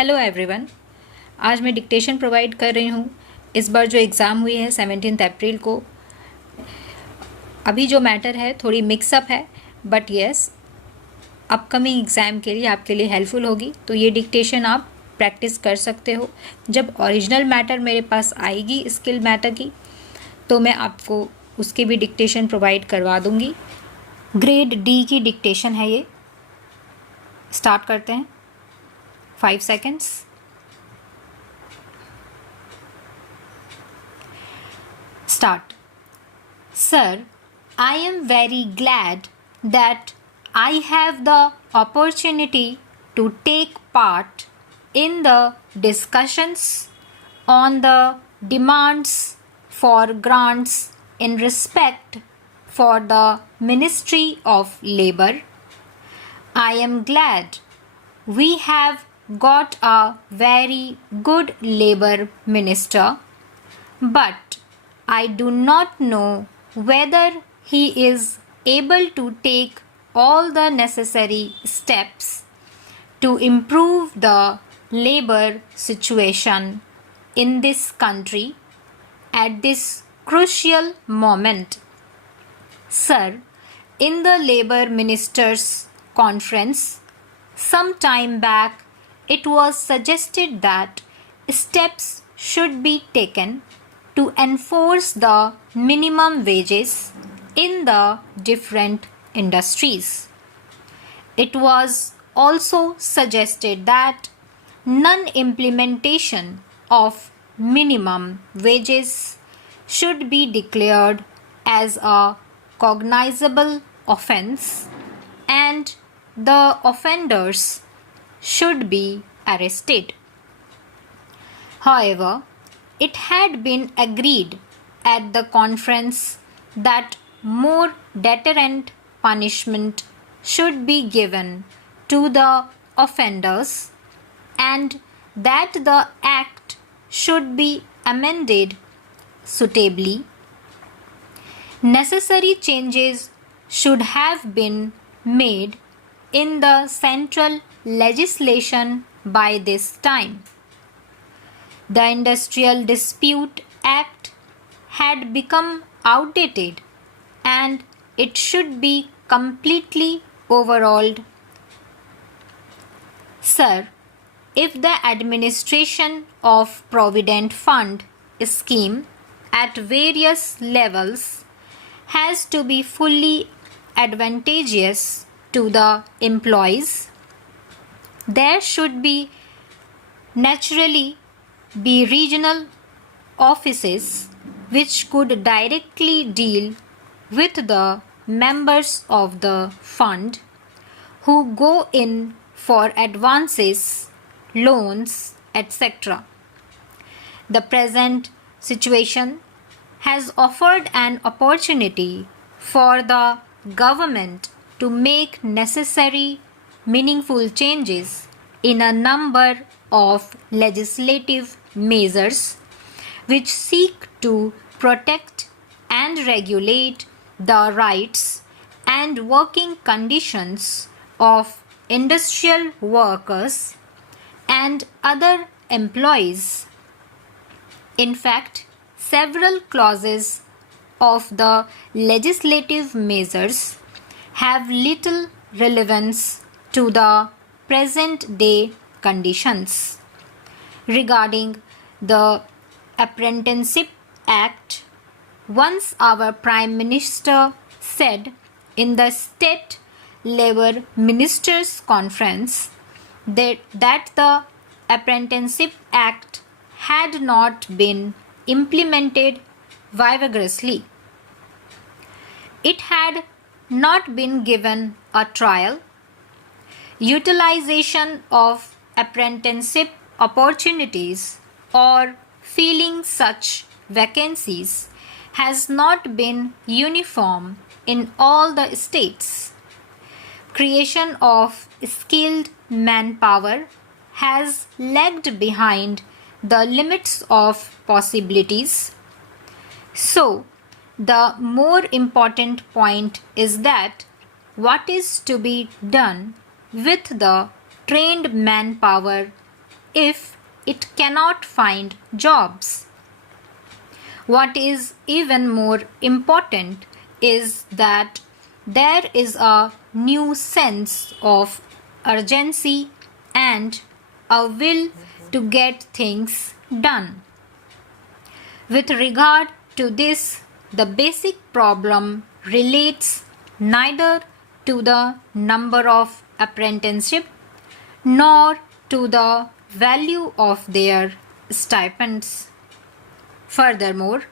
Hello everyone, आज मैं dictation provide कर रही हूँ। इस बार जो एग्ज़ाम हुई है 17 अप्रैल को, अभी जो मैटर है थोड़ी मिक्सअप है, बट यस अपकमिंग एग्ज़ाम के लिए आपके लिए हेल्पफुल होगी। तो ये डिक्टेशन आप प्रैक्टिस कर सकते हो। जब ओरिजिनल मैटर मेरे पास आएगी स्किल मैटर की, तो मैं आपको उसकी भी डिक्टेशन प्रोवाइड करवा दूँगी। ग्रेड डी की डिक्टेशन है ये। स्टार्ट करते हैं। 5 seconds. Start. Sir, I am very glad that I have the opportunity to take part in the discussions on the demands for grants in respect for the Ministry of Labour. I am glad we have got a very good Labour Minister, but I do not know whether he is able to take all the necessary steps to improve the labour situation in this country at this crucial moment. Sir, in the Labour Ministers' conference some time back, it was suggested that steps should be taken to enforce the minimum wages in the different industries. It was also suggested that non-implementation of minimum wages should be declared as a cognizable offence and the offenders should be arrested. However, it had been agreed at the conference that more deterrent punishment should be given to the offenders and that the act should be amended suitably. Necessary changes should have been made in the central legislation by this time. The Industrial Dispute Act had become outdated and it should be completely overhauled. Sir, if the administration of Provident Fund scheme at various levels has to be fully advantageous to the employees, there should be naturally be regional offices which could directly deal with the members of the fund who go in for advances, loans, etc. The present situation has offered an opportunity for the government to make necessary meaningful changes in a number of legislative measures which seek to protect and regulate the rights and working conditions of industrial workers and other employees. In fact, several clauses of the legislative measures have little relevance to the present day conditions. Regarding the Apprenticeship Act, once our Prime Minister said in the State Labour Ministers' Conference that the Apprenticeship Act had not been implemented vigorously. It had not been given a trial. Utilization of apprenticeship opportunities or filling such vacancies has not been uniform in all the states. Creation of skilled manpower has lagged behind the limits of possibilities. So, the more important point is that what is to be done with the trained manpower if it cannot find jobs. What is even more important is that there is a new sense of urgency and a will to get things done. With regard to this, the basic problem relates neither to the number of apprenticeship nor to the value of their stipends. Furthermore,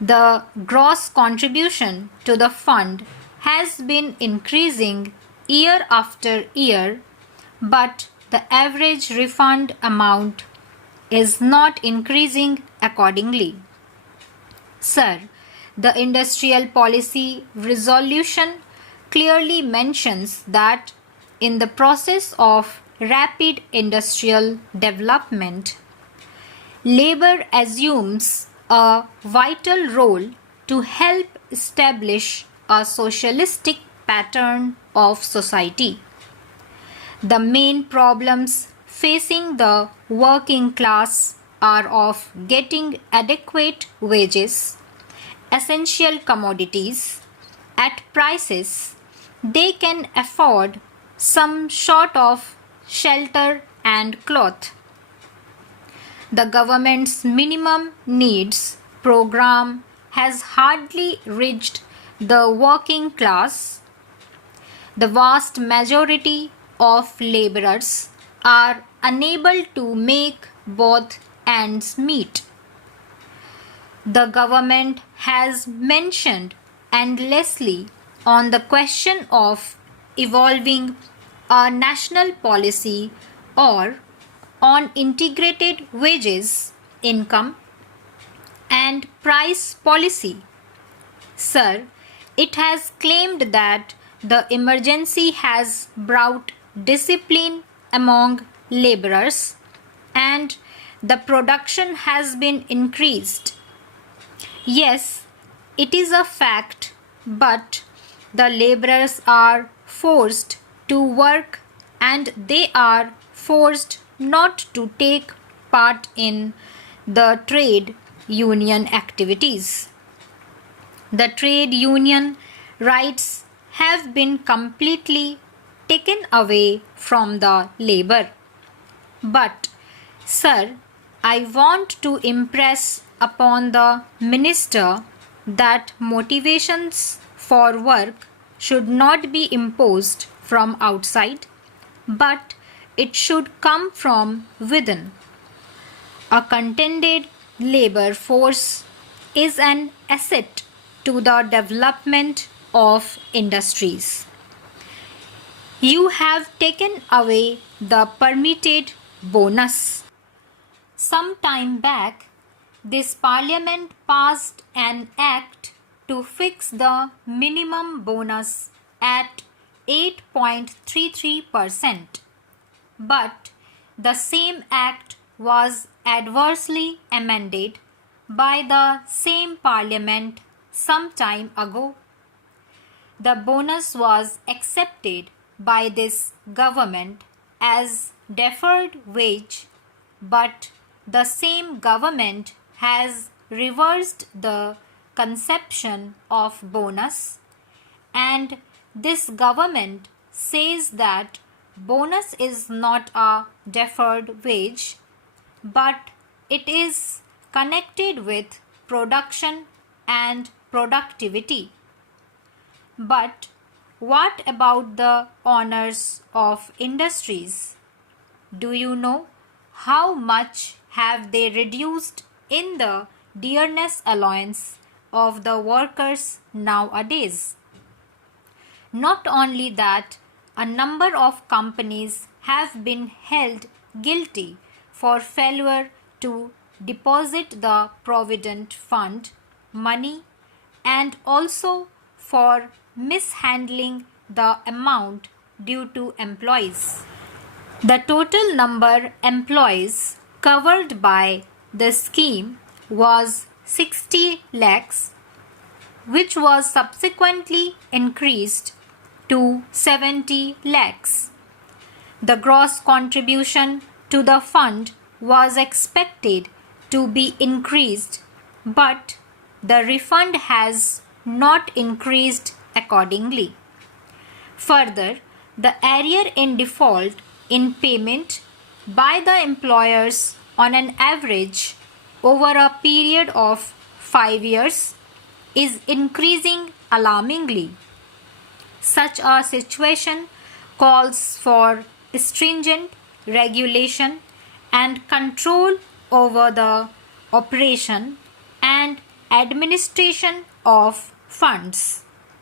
the gross contribution to the fund has been increasing year after year, but the average refund amount is not increasing accordingly. Sir, the Industrial Policy Resolution clearly mentions that in the process of rapid industrial development, labor assumes a vital role to help establish a socialistic pattern of society. The main problems facing the working class are of getting adequate wages, essential commodities, at prices they can afford, some sort of shelter and cloth. The government's minimum needs program has hardly reached the working class. The vast majority of laborers are unable to make both ends meet. The government has mentioned endlessly on the question of evolving a national policy or on integrated wages, income, and price policy. Sir, it has claimed that the emergency has brought discipline among laborers and the production has been increased. Yes, it is a fact, but the laborers are forced to work and they are forced not to take part in the trade union activities. The trade union rights have been completely taken away from the labor. But, sir, I want to impress upon the minister that motivations for work should not be imposed from outside, but it should come from within. A contented labor force is an asset to the development of industries. You have taken away the permitted bonus. Some time back, this parliament passed an act to fix the minimum bonus at 8.33%. But the same act was adversely amended by the same parliament some time ago. The bonus was accepted by this government as deferred wage, but the same government has reversed the conception of bonus, and this government says that bonus is not a deferred wage, but it is connected with production and productivity. But what about the owners of industries? Do you know how much have they reduced in the dearness allowance of the workers nowadays? Not only that, a number of companies have been held guilty for failure to deposit the provident fund money and also for mishandling the amount due to employees. The total number employees covered by the scheme was 60 lakhs, which was subsequently increased to 70 lakhs. The gross contribution to the fund was expected to be increased, but the refund has not increased accordingly. Further, the arrear in default in payment by the employers on an average over a period of 5 years is increasing alarmingly. Such a situation calls for stringent regulation and control over the operation and administration of funds.